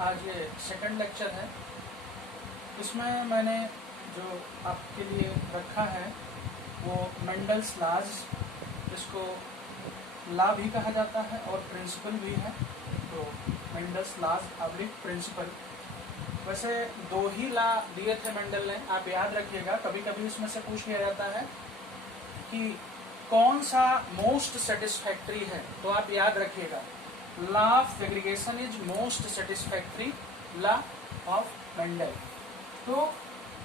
आज ये second lecture है। इसमें मैंने जो आपके लिए रखा है वो मेंडल्स लॉज, इसको लॉ भी कहा जाता है और प्रिंसिपल भी है। तो मेंडल्स लॉज अब्लिक प्रिंसिपल, वैसे दो ही लॉ दिए थे मेंडल ने, आप याद रखिएगा। कभी कभी इसमें से पूछ लिया जाता है कि कौन सा मोस्ट सेटिस्फैक्ट्री है, तो आप याद रखिएगा law of segregation is most satisfactory law of Mendel. तो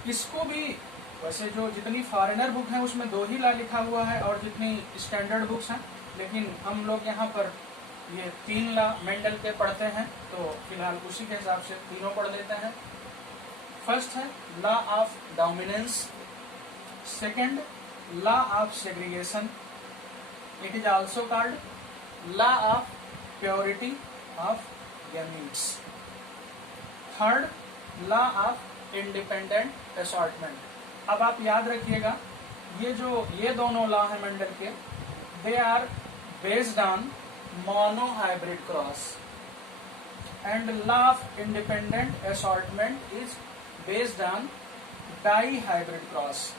इसको भी वैसे जो जितनी फॉरेनर बुक है उसमें दो ही लॉ लिखा हुआ है और जितनी स्टैंडर्ड बुक्स हैं, लेकिन हम लोग यहाँ पर ये तीन लॉ मेंडल के पढ़ते हैं, तो फिलहाल उसी के हिसाब से तीनों पढ़ लेते हैं। फर्स्ट है law of dominance, second law of segregation, it is also called law of purity of gametes, third law of independent assortment. अब आप याद रखिएगा ये दोनों लॉ है मेंडल के, they are based on monohybrid cross and law of independent assortment is based on dihybrid cross.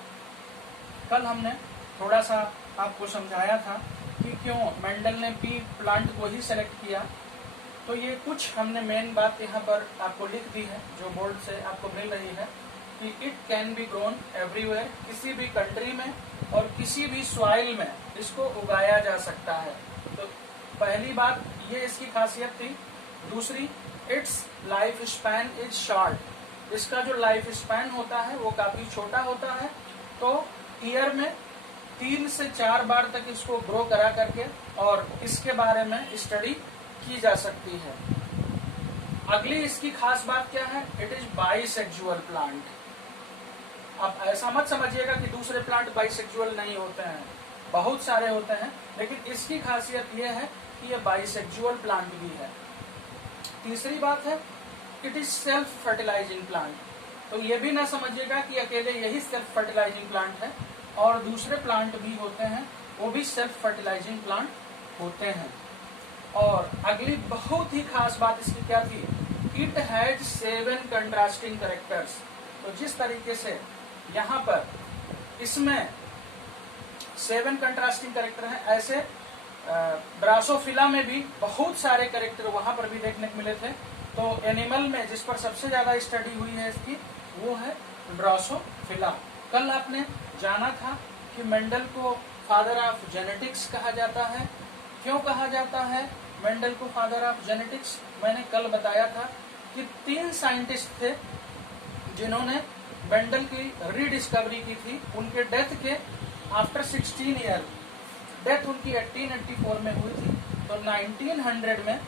कल हमने थोड़ा सा आपको समझाया था कि क्यों मेंडल ने पी प्लांट को ही सेलेक्ट किया। तो ये कुछ हमने मेन बात यहाँ पर आपको लिख दी है जो बोर्ड से आपको मिल रही है कि it can be grown everywhere, किसी भी कंट्री में और किसी भी सॉइल में इसको उगाया जा सकता है। तो पहली बात ये इसकी खासियत थी। दूसरी, it's life span is short, इसका जो लाइफ स्पैन होता है वो काफी छोटा होता है। तो ईयर में 3 से 4 बार तक इसको ग्रो करा करके और इसके बारे में स्टडी की जा सकती है। अगली इसकी खास बात क्या है, इट इज बाइसेक्सुअल प्लांट। आप ऐसा मत समझिएगा कि दूसरे प्लांट बाइसेक्सुअल नहीं होते हैं, बहुत सारे होते हैं, लेकिन इसकी खासियत यह है कि ये बाइसेक्सुअल प्लांट भी है। तीसरी बात है, it is self fertilising plant. तो ये भी ना समझिएगा कि अकेले यही सेल्फ फर्टिलाइजिंग प्लांट है, और दूसरे प्लांट भी होते हैं, वो भी सेल्फ फर्टिलाइजिंग प्लांट होते हैं। और अगली बहुत ही खास बात इसकी क्या थी, इट हैज 7 कंट्रास्टिंग कैरेक्टर्स। तो जिस तरीके से यहाँ पर इसमें 7 कंट्रास्टिंग कैरेक्टर हैं, ऐसे ड्रासोफिला में भी बहुत सारे कैरेक्टर वहां पर भी देखने को मिले थे। तो एनिमल में जिस पर सबसे ज्यादा स्टडी हुई है इसकी, वो है ड्रासोफिला। कल आपने जाना था कि मेंडल को फादर ऑफ जेनेटिक्स कहा जाता है। क्यों कहा जाता है मेंडल को फादर ऑफ जेनेटिक्स? मैंने कल बताया था कि 3 साइंटिस्ट थे जिन्होंने मेंडल की रीडिस्कवरी की थी। उनके डेथ के आफ्टर 16 ईयर, डेथ उनकी 1884 में हुई थी। तो 1900 में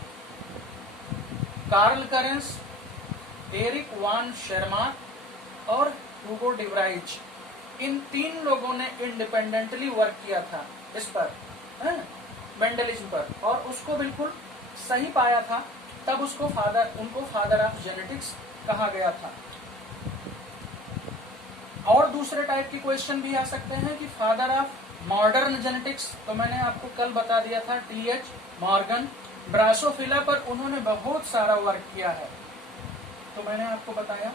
कार्ल करेंस, एरिक वान शेरमार्क और हुगो डिवराइच, इन 3 लोगों ने इंडिपेंडेंटली वर्क किया था इस पर, मेंडलिज्म पर, और उसको बिल्कुल सही पाया था। तब उनको फादर ऑफ जेनेटिक्स कहा गया था। और दूसरे टाइप की क्वेश्चन भी आ सकते हैं कि फादर ऑफ मॉडर्न जेनेटिक्स, तो मैंने आपको कल बता दिया था T.H. मॉर्गन। ड्रासोफिला पर उन्होंने बहुत सारा वर्क किया है। तो मैंने आपको बताया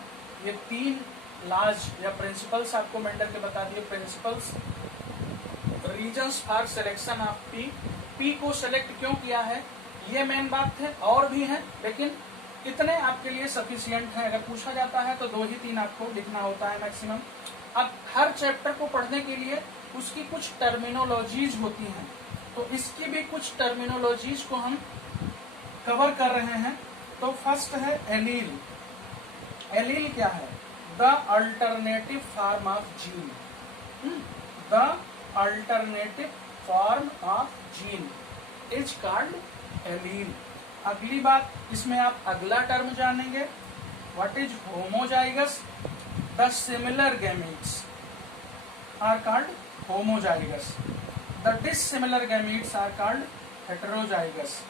ये 3 लॉज या प्रिंसिपल्स आपको मेंडल के बता दिए। Principles, reasons for selection of P को सिलेक्ट क्यों किया है, ये मेन बात है। और भी हैं, लेकिन इतने आपके लिए सफिशिएंट है। अगर पूछा जाता है तो 2 ही 3 आपको लिखना होता है मैक्सिमम। अब हर चैप्टर को पढ़ने के लिए उसकी कुछ टर्मिनोलॉजीज होती हैं, तो इसकी भी कुछ टर्मिनोलॉजीज को हम कवर कर रहे हैं। तो फर्स्ट है एलील। एलील क्या है? The alternative form of gene. The alternative form of gene is called allele. अगली बात, इसमें आप अगला टर्म जानेंगे, what is homozygous. The similar gametes are called homozygous, the dissimilar gametes are called heterozygous.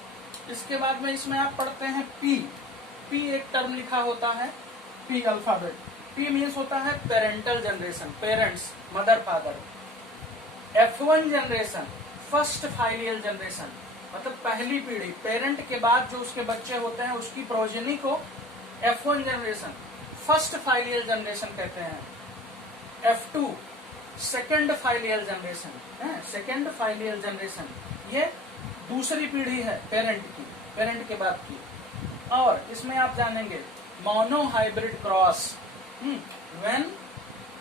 इसके बाद में इसमें आप पढ़ते हैं पी एक टर्म लिखा होता है, पी अल्फाबेट। पी मीन्स होता है parental generation, parents, mother father. F1 generation, first filial generation, मतलब पहली पीढ़ी, पेरेंट के बाद जो उसके बच्चे होते हैं उसकी प्रोजेनी को F1 generation first filial generation कहते हैं, F2 सेकेंड फाइलियल जनरेशन है, सेकेंड फाइलियल जनरेशन ये दूसरी पीढ़ी है पेरेंट की, पेरेंट के बाद की। और इसमें आप जानेंगे mono hybrid cross, when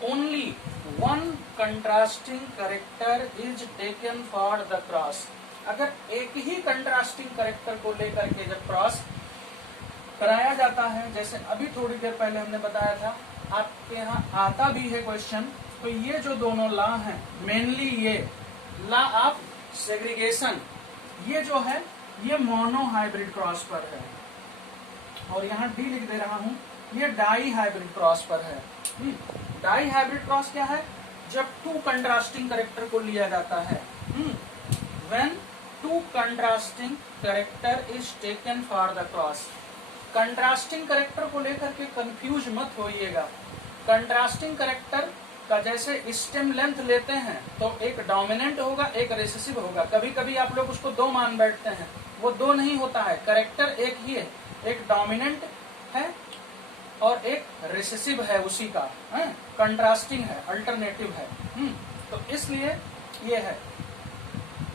only one contrasting character is taken for the cross. अगर एक ही कंट्रास्टिंग कैरेक्टर को लेकर के जब क्रॉस कराया जाता है, जैसे अभी थोड़ी देर पहले हमने बताया था, आपके यहाँ आता भी है क्वेश्चन, तो ये जो दोनों लॉ हैं, मेनली ये लॉ ऑफ सेग्रीगेशन, ये जो है ये मोनो हाइब्रिड क्रॉस पर है, और यहाँ डी लिख दे रहा हूं, ये डाई हाइब्रिड क्रॉस पर है। डाई हाइब्रिड क्रॉस क्या है? जब टू कंट्रास्टिंग कैरेक्टर को लिया जाता है, when two contrasting character is taken for the cross. Contrasting character को लेकर के कंफ्यूज मत होइएगा। कंट्रास्टिंग कैरेक्टर का जैसे स्टेम लेंथ लेते हैं तो एक डोमिनेंट होगा, एक रिसेसिव होगा। कभी कभी आप लोग उसको दो मान बैठते हैं, वो दो नहीं होता है, कैरेक्टर एक ही है, एक डोमिनेंट है और एक रिसेसिव है, उसी का कंट्रास्टिंग है, अल्टरनेटिव है। तो इसलिए ये है।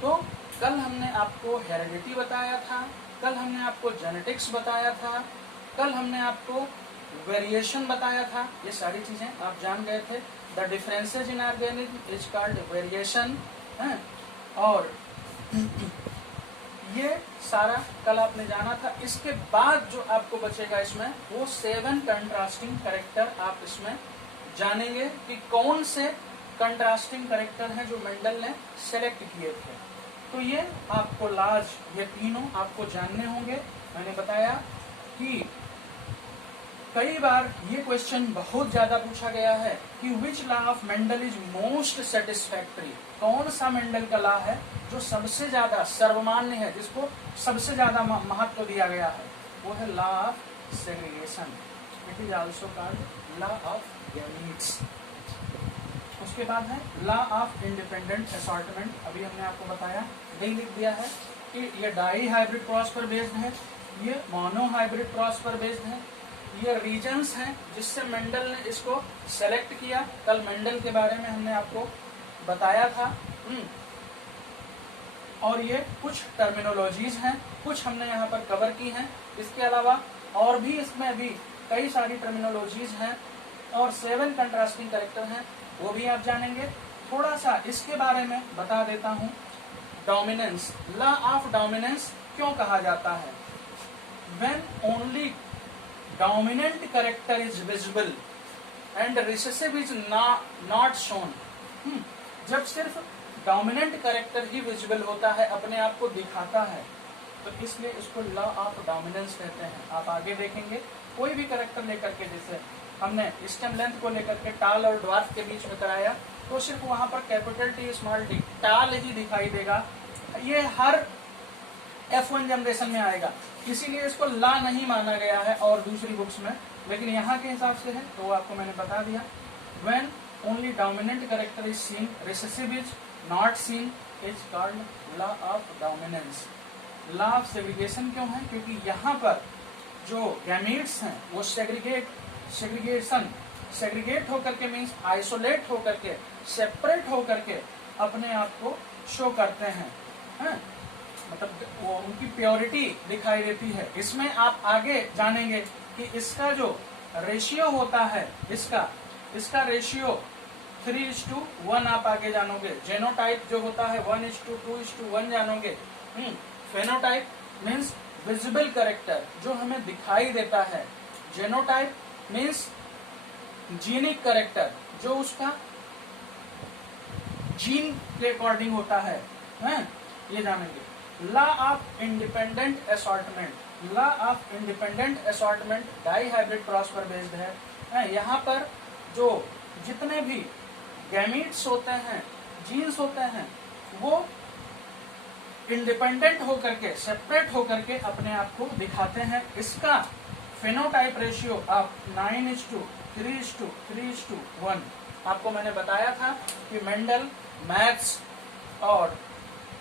तो कल हमने आपको हेरिडिटी बताया था, कल हमने आपको जेनेटिक्स बताया था, कल हमने आपको वेरिएशन बताया था, ये सारी चीजें आप जान गए थे। The differences in organism is called variation, और ये सारा कल आपने जाना था। इसके बाद जो आपको बचेगा इसमें, वो 7 कंट्रास्टिंग कैरेक्टर आप इसमें जानेंगे कि कौन से कंट्रास्टिंग कैरेक्टर हैं जो मेंडल ने सेलेक्ट किए थे। तो ये आपको लाज, ये तीनों आपको जानने होंगे। मैंने बताया कि कई बार ये क्वेश्चन बहुत ज्यादा पूछा गया है कि which law of Mendel is most satisfactory, कौन सा मेंडल का लॉ है जो सबसे ज्यादा सर्वमान्य है, जिसको सबसे ज्यादा महत्व दिया गया है, वो है law of segregation. It is also called law of gametes. उसके बाद है लॉ ऑफ इंडिपेंडेंट असॉर्टमेंट, अभी हमने आपको बताया, डी लिख दिया है कि ये डाई हाइब्रिड क्रॉस पर बेस्ड है, ये मोनो हाइब्रिड क्रॉस पर बेस्ड है, ये रीजन्स हैं जिससे मेंडल ने इसको सेलेक्ट किया। कल मेंडल के बारे में हमने आपको बताया था। और ये कुछ टर्मिनोलॉजीज हैं, कुछ हमने यहाँ पर कवर की हैं। इसके अलावा और भी इसमें भी कई सारी टर्मिनोलॉजीज हैं और 7 कंट्रास्टिंग कैरेक्टर हैं, वो भी आप जानेंगे। थोड़ा सा इसके बारे में बता देता हूँ। डोमिनेंस, लॉ ऑफ डोमिनेंस क्यों कहा जाता है? When only dominant character is visible and recessive is not shown। जब सिर्फ डोमिनेंट कैरेक्टर ही विजिबल होता है, अपने आप को दिखाता है, तो इसलिए इसको लॉ ऑफ डोमिनेंस कहते हैं। आप आगे देखेंगे कोई भी कैरेक्टर लेकर के, जैसे हमने स्टेम लेंथ को लेकर के टाल और ड्वार्फ के बीच में कराया, तो सिर्फ वहां पर कैपिटल टी स्मॉल टी टाल ही दिखाई देगा। ये हर F1 जनरेशन में आएगा, इसीलिए इसको लॉ नहीं माना गया है और दूसरी बुक्स में, लेकिन यहाँ के हिसाब से है तो आपको मैंने बता दिया। When only dominant character is seen, recessive is not seen, is called law of dominance. Law of segregation क्यों है? क्योंकि यहाँ पर जो गैमीट्स हैं वो सेग्रीगेट होकर के, मीन्स आइसोलेट होकर के, सेपरेट होकर के अपने आप को शो करते हैं, मतलब वो उनकी प्योरिटी दिखाई देती है। इसमें आप आगे जानेंगे कि इसका जो रेशियो होता है, इसका रेशियो 3:1 आप आगे जानोगे। जेनोटाइप जो होता है 1:2:1 जानोगे। फेनोटाइप मीन्स विजिबल कैरेक्टर, जो हमें दिखाई देता है। जेनोटाइप मीन्स जीनिक कैरेक्टर, जो उसका जीन के अकॉर्डिंग होता है, ये जानेंगे। Law of independent assortment, law of independent assortment dihybrid cross पर बेस्ड है। यहाँ पर जो जितने भी गैमीट्स होते हैं, जीन्स होते हैं, वो इंडिपेंडेंट होकर के, सेपरेट होकर के अपने आप को दिखाते हैं। इसका फेनोटाइप रेशियो आप 9:3:3:1 आपको मैंने बताया था कि मेंडल मैथ्स और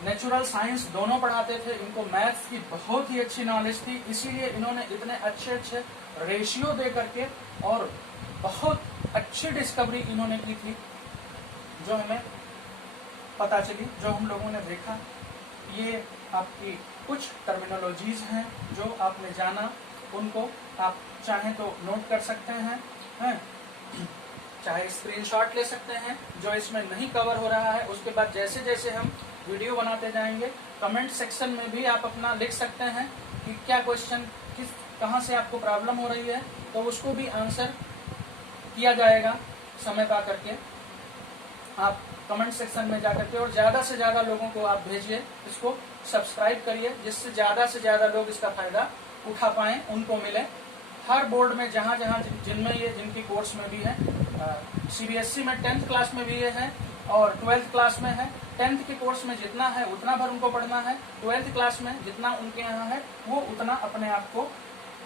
नेचुरल साइंस दोनों पढ़ाते थे, इनको मैथ्स की बहुत ही अच्छी नॉलेज थी, इसीलिए इन्होंने इतने अच्छे अच्छे रेशियो दे करके और बहुत अच्छी डिस्कवरी इन्होंने की थी, जो हमें पता चली, जो हम लोगों ने देखा। ये आपकी कुछ टर्मिनोलॉजीज हैं जो आपने जाना, उनको आप चाहें तो नोट कर सकते हैं, चाहे स्क्रीनशॉट ले सकते हैं जो इसमें नहीं कवर हो रहा है। उसके बाद जैसे जैसे हम वीडियो बनाते जाएंगे, कमेंट सेक्शन में भी आप अपना लिख सकते हैं कि क्या क्वेश्चन कहाँ से आपको प्रॉब्लम हो रही है, तो उसको भी आंसर किया जाएगा समय पा करके। आप कमेंट सेक्शन में जाकर के और ज्यादा से ज्यादा लोगों को आप भेजिए, इसको सब्सक्राइब करिए, जिससे ज्यादा से ज्यादा लोग इसका फायदा उठा पाएं, उनको मिले। हर बोर्ड में जहां जहां जिनमें ये जिनकी कोर्स में भी है, सीबीएसई में 10th क्लास में भी ये है और 12th क्लास में है। 10th के कोर्स में जितना है उतना भर उनको पढ़ना है, 12th क्लास में जितना उनके यहाँ है वो उतना अपने आप को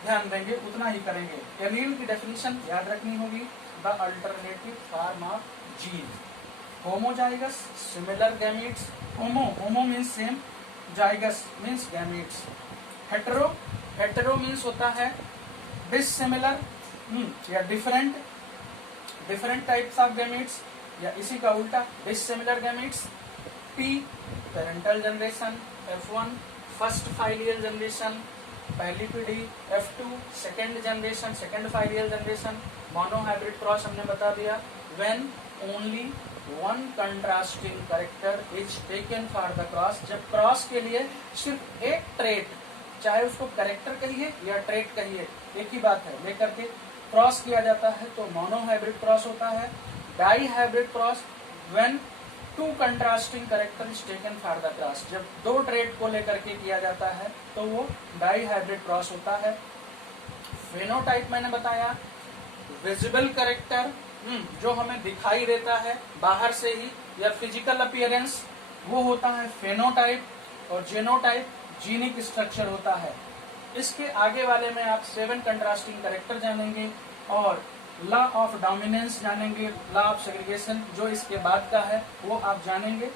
ध्यान देंगे, उतना ही करेंगे। एलील की डेफिनेशन याद रखनी होगी, the alternative form of gene. Homozygous similar gametes, homo means same, zygous means gametes. Hetero means होता है डिसिमिलर या डिफरेंट टाइप्स ऑफ गैमीट्स, या इसी का उल्टा dissimilar gametes. P parental generation, F1 first filial generation, पहली पीढ़ी, F2 second generation, second filial generation. Monohybrid cross हमने बता दिया, when only one contrasting character is taken for the cross, जब क्रॉस के लिए सिर्फ एक ट्रेट, चाहे उसको कैरेक्टर कहिए या ट्रेट कहिए, एक ही बात है, लेकर के क्रॉस किया जाता है तो मोनोहाइब्रिड क्रॉस होता है। Dihybrid cross, when two contrasting character is taken for the cross, जब दो ट्रेट को लेकर के किया जाता है तो वो डाई हाइब्रिड क्रॉस होता है। फेनोटाइप मैंने बताया, विजिबल कैरेक्टर जो हमें दिखाई देता है बाहर से ही, या फिजिकल अपीयरेंस, वो होता है फेनोटाइप। और जेनोटाइप जीनिक स्ट्रक्चर होता है। इसके आगे वाले में आप 7 कंट्रास्टिंग कैरेक्टर जानेंगे और लॉ ऑफ डोमिनेंस जानेंगे, लॉ ऑफ सेग्रीगेशन जो इसके बाद का है वो आप जानेंगे।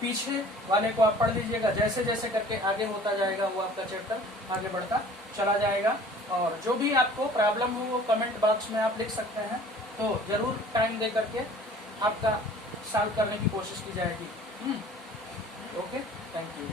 पीछे वाले को आप पढ़ लीजिएगा, जैसे जैसे करके आगे होता जाएगा वो आपका चैप्टर आगे बढ़ता चला जाएगा। और जो भी आपको प्रॉब्लम हो वो कमेंट बॉक्स में आप लिख सकते हैं, तो जरूर टाइम दे करके आपका सॉल्व करने की कोशिश की जाएगी। Okay, thank you.